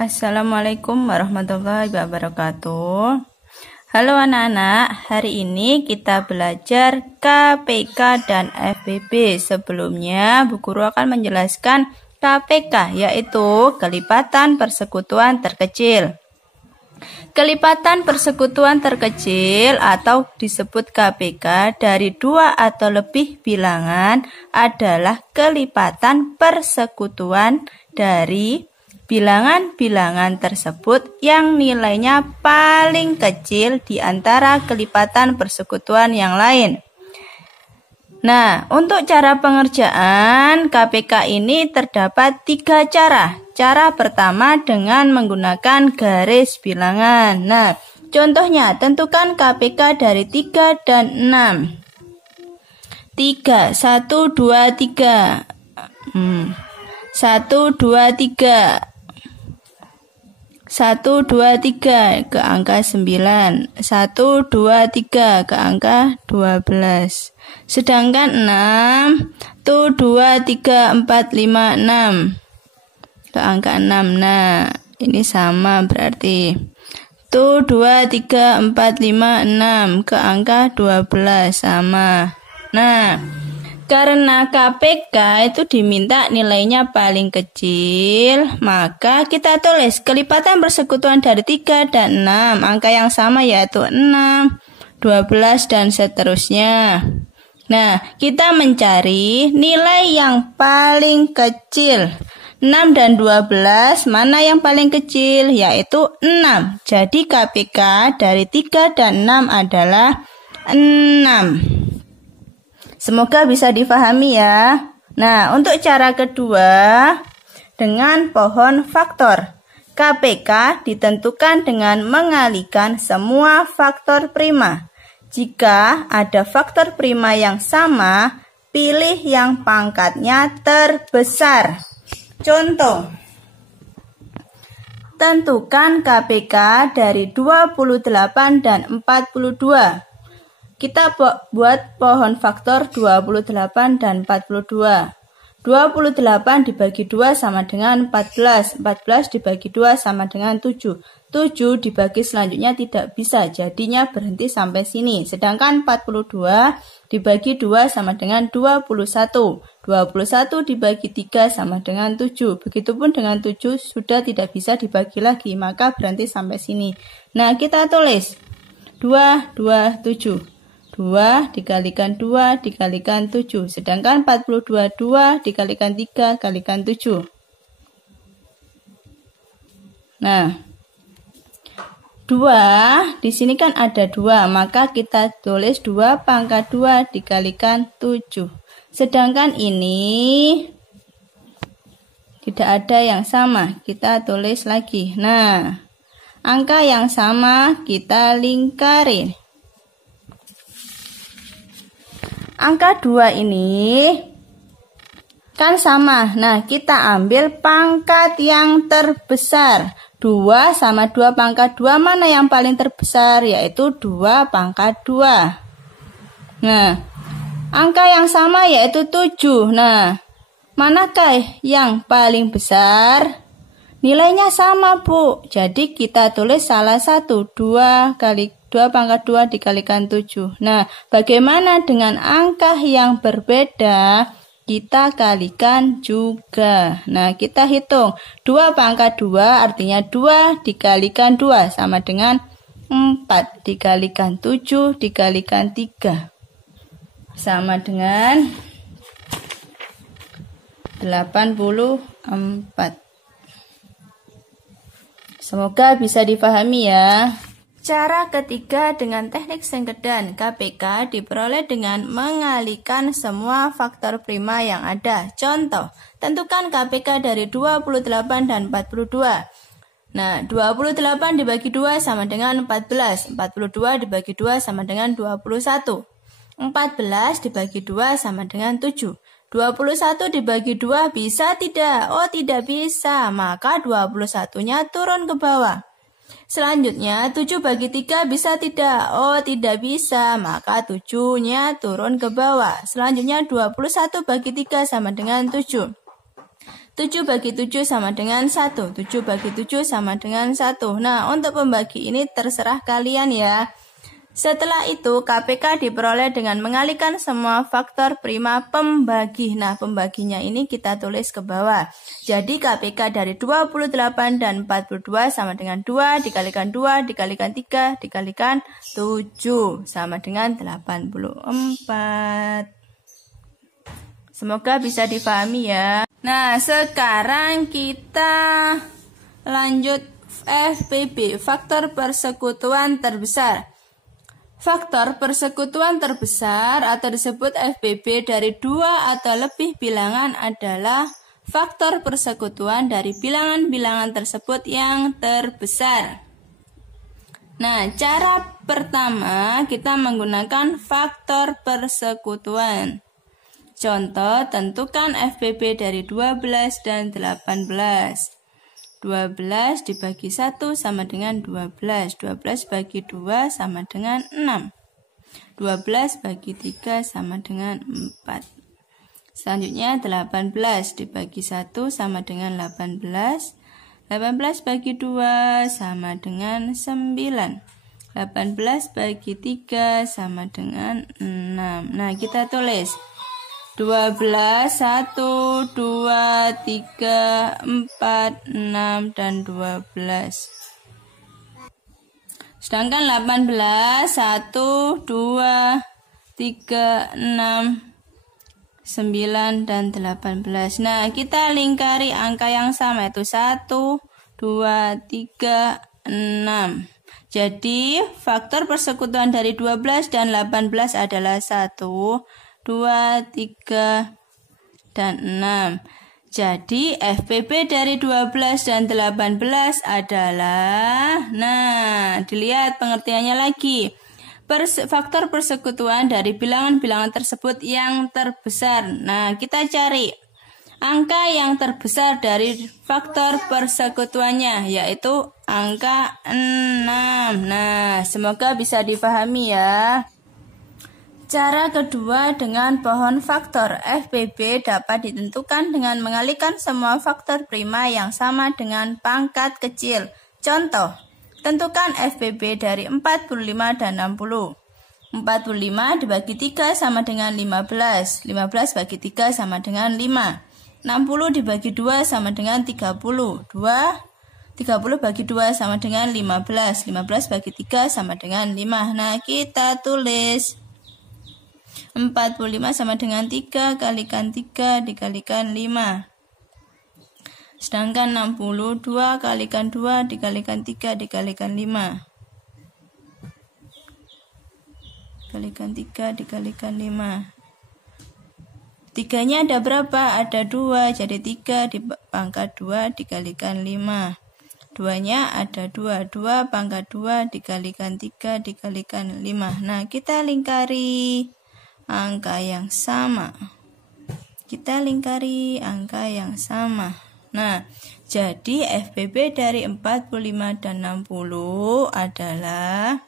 Assalamualaikum warahmatullahi wabarakatuh. Halo anak-anak, hari ini kita belajar KPK dan FBB. Sebelumnya, Bu Guru akan menjelaskan KPK, yaitu kelipatan persekutuan terkecil. Kelipatan persekutuan terkecil atau disebut KPK dari 2 atau lebih bilangan adalah kelipatan persekutuan dari bilangan-bilangan tersebut yang nilainya paling kecil di antara kelipatan persekutuan yang lain. Nah, untuk cara pengerjaan KPK ini terdapat 3 cara. Cara pertama dengan menggunakan garis bilangan. Nah, contohnya tentukan KPK dari 3 dan 6. 3, 1, 2, 3. 1, 2, 3. 1, 2, 3 ke angka 9. 1, 2, 3 ke angka 12. Sedangkan 6, 1, 2, 3, 4, 5, 6 ke angka 6. Nah, ini sama berarti 1, 2, 3, 4, 5, 6 ke angka 12 sama. Nah, karena KPK itu diminta nilainya paling kecil, maka kita tulis kelipatan persekutuan dari 3 dan 6. Angka yang sama yaitu 6, 12, dan seterusnya. Nah, kita mencari nilai yang paling kecil. 6 dan 12, mana yang paling kecil? Yaitu 6. Jadi KPK dari 3 dan 6 adalah 6. Semoga bisa difahami ya. Nah, untuk cara kedua, dengan pohon faktor. KPK ditentukan dengan mengalihkan semua faktor prima. Jika ada faktor prima yang sama, pilih yang pangkatnya terbesar. Contoh, tentukan KPK dari 28 dan 42. Kita buat pohon faktor 28 dan 42. 28 dibagi 2 sama dengan 14. 14 dibagi 2 sama dengan 7. 7 dibagi selanjutnya tidak bisa, jadinya berhenti sampai sini. Sedangkan 42 dibagi 2 sama dengan 21. 21 dibagi 3 sama dengan 7. Begitupun dengan 7 sudah tidak bisa dibagi lagi, maka berhenti sampai sini. Nah, kita tulis 2, 2, 7. 2 dikalikan 2 dikalikan 7. Sedangkan 42, 2 dikalikan 3 kalikan 7. Nah, 2 di sini kan ada 2, maka kita tulis 2 pangkat 2 dikalikan 7. Sedangkan ini tidak ada yang sama, kita tulis lagi. Nah, angka yang sama kita lingkari. Angka 2 ini kan sama. Nah, kita ambil pangkat yang terbesar. 2 sama 2 pangkat 2, mana yang paling terbesar? Yaitu 2 pangkat 2. Nah, angka yang sama yaitu 7. Nah, manakah yang paling besar? Nilainya sama, Bu. Jadi kita tulis salah satu. 2 kali 2 pangkat 2 dikalikan 7. Nah, bagaimana dengan angka yang berbeda? Kita kalikan juga. Nah, kita hitung. 2 pangkat 2 artinya 2 dikalikan 2 sama dengan 4 dikalikan 7 dikalikan 3. Sama dengan 84. Semoga bisa dipahami ya. Cara ketiga dengan teknik sengkedan. KPK diperoleh dengan mengalihkan semua faktor prima yang ada. Contoh, tentukan KPK dari 28 dan 42. Nah, 28 dibagi 2 sama dengan 14. 42 dibagi 2 sama dengan 21. 14 dibagi 2 sama dengan 7. 21 dibagi 2 bisa tidak? Oh, tidak bisa. Maka 21-nya turun ke bawah. Selanjutnya, 7 bagi 3 bisa tidak? Oh, tidak bisa. Maka 7-nya turun ke bawah. Selanjutnya, 21 bagi 3 sama dengan 7. 7 bagi 7 sama dengan 1. 7 bagi 7 sama dengan 1. Nah, untuk pembagi ini terserah kalian ya. Setelah itu, KPK diperoleh dengan mengalihkan semua faktor prima pembagi. Nah, pembaginya ini kita tulis ke bawah. Jadi, KPK dari 28 dan 42 sama dengan 2 dikalikan 2 dikalikan 3 dikalikan 7 sama dengan 84. Semoga bisa difahami ya. Nah, sekarang kita lanjut FPB, faktor persekutuan terbesar. Faktor persekutuan terbesar atau disebut FPB dari 2 atau lebih bilangan adalah faktor persekutuan dari bilangan-bilangan tersebut yang terbesar. Nah, cara pertama kita menggunakan faktor persekutuan. Contoh, tentukan FPB dari 12 dan 18. 12 dibagi 1 sama dengan 12. 12 bagi 2 sama dengan 6. 12 bagi 3 sama dengan 4. Selanjutnya 18 dibagi 1 sama dengan 18. 18 bagi 2 sama dengan 9. 18 bagi 3 sama dengan 6. Nah, kita tulis 12, 1, 2, 3, 4, 6, dan 12. Sedangkan 18, 1, 2, 3, 6, 9, dan 18. Nah, kita lingkari angka yang sama, yaitu 1, 2, 3, 6. Jadi, faktor persekutuan dari 12 dan 18 adalah 1, 2, 3, dan 6. Jadi FPB dari 12 dan 18 adalah, nah, dilihat pengertiannya lagi. Faktor persekutuan dari bilangan-bilangan tersebut yang terbesar. Nah, kita cari angka yang terbesar dari faktor persekutuannya, yaitu angka 6. Nah, semoga bisa dipahami ya. Cara kedua, dengan pohon faktor. FPB dapat ditentukan dengan mengalihkan semua faktor prima yang sama dengan pangkat kecil. Contoh, tentukan FPB dari 45 dan 60. 45 dibagi 3 sama dengan 15. 15 bagi 3 sama dengan 5. 60 dibagi 2 sama dengan 30. 30 bagi 2 sama dengan 15. 15 bagi 3 sama dengan 5. Nah, kita tulis 45 sama dengan 3 kalikan 3 dikalikan 5. Sedangkan 62 kalikan 2 dikalikan 3 dikalikan 5. Kalikan 3 dikalikan 5. 3-nya ada berapa? Ada 2, jadi 3 dipangkat 2 dikalikan 5. 2-nya ada 2, 2 pangkat 2 dikalikan 3 dikalikan 5. Nah, kita lingkari angka yang sama. Kita lingkari angka yang sama. Nah, jadi FPB dari 45 dan 60 adalah,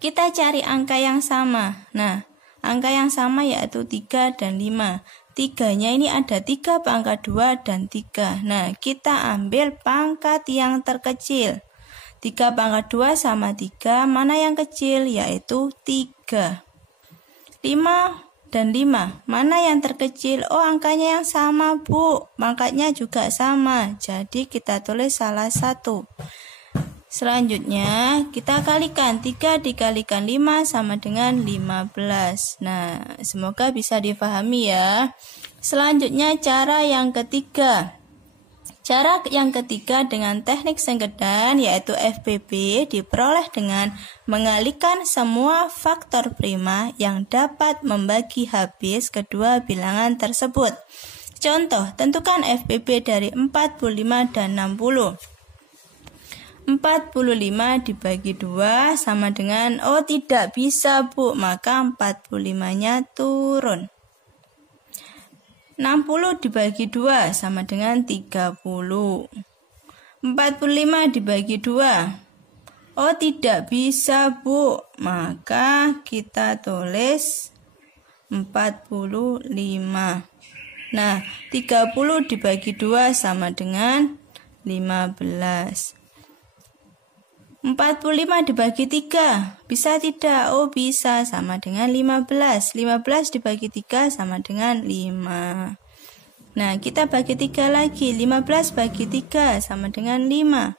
kita cari angka yang sama. Nah, angka yang sama yaitu 3 dan 5. 3-nya ini ada 3 pangkat 2 dan 3. Nah, kita ambil pangkat yang terkecil. 3 pangkat 2 sama 3, mana yang kecil? Yaitu 3. 5 dan 5, mana yang terkecil? Oh, angkanya yang sama, Bu. Pangkatnya juga sama. Jadi kita tulis salah satu. Selanjutnya, kita kalikan 3 dikalikan 5 sama dengan 15. Nah, semoga bisa difahami ya. Selanjutnya, cara yang ketiga. Cara yang ketiga dengan teknik sengketan, yaitu FPB, diperoleh dengan mengalihkan semua faktor prima yang dapat membagi habis kedua bilangan tersebut. Contoh, tentukan FPB dari 45 dan 60. 45 dibagi 2 sama dengan, oh tidak bisa, Bu, maka 45-nya turun. 60 dibagi 2 sama dengan 30. 45 dibagi 2. Oh, tidak bisa, Bu. Maka kita tulis 45. Nah, 30 dibagi 2 sama dengan 15. 45 dibagi 3, bisa tidak? Oh bisa, sama dengan 15. 15 dibagi 3 sama dengan 5. Nah, kita bagi 3 lagi. 15 bagi 3 sama dengan 5.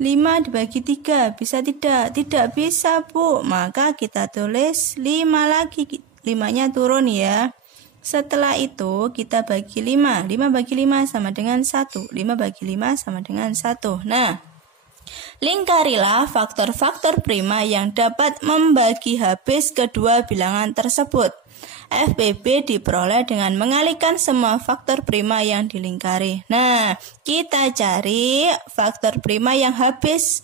5 dibagi 3, bisa tidak? Tidak bisa, Bu. Maka kita tulis 5 lagi. 5-nya turun ya. Setelah itu kita bagi 5. 5 bagi 5 sama dengan 1. 5 bagi 5 sama dengan 1. Nah, lingkarilah faktor-faktor prima yang dapat membagi habis kedua bilangan tersebut. FPB diperoleh dengan mengalihkan semua faktor prima yang dilingkari. Nah, kita cari faktor prima yang habis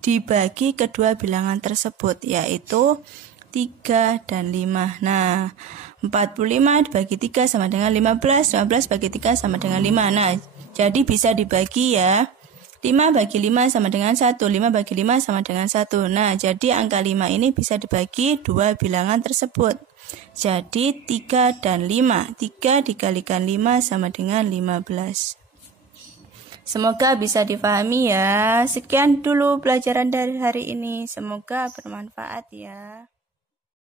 dibagi kedua bilangan tersebut, yaitu 3 dan 5. Nah, 45 dibagi 3 sama dengan 15. 15 bagi 3 sama dengan 5. Nah, jadi bisa dibagi ya. 5 bagi 5 sama dengan 1, 5 bagi 5 sama dengan 1. Nah, jadi angka 5 ini bisa dibagi dua bilangan tersebut. Jadi 3 dan 5. 3 dikalikan 5 sama dengan 15. Semoga bisa difahami ya. Sekian dulu pelajaran dari hari ini. Semoga bermanfaat ya.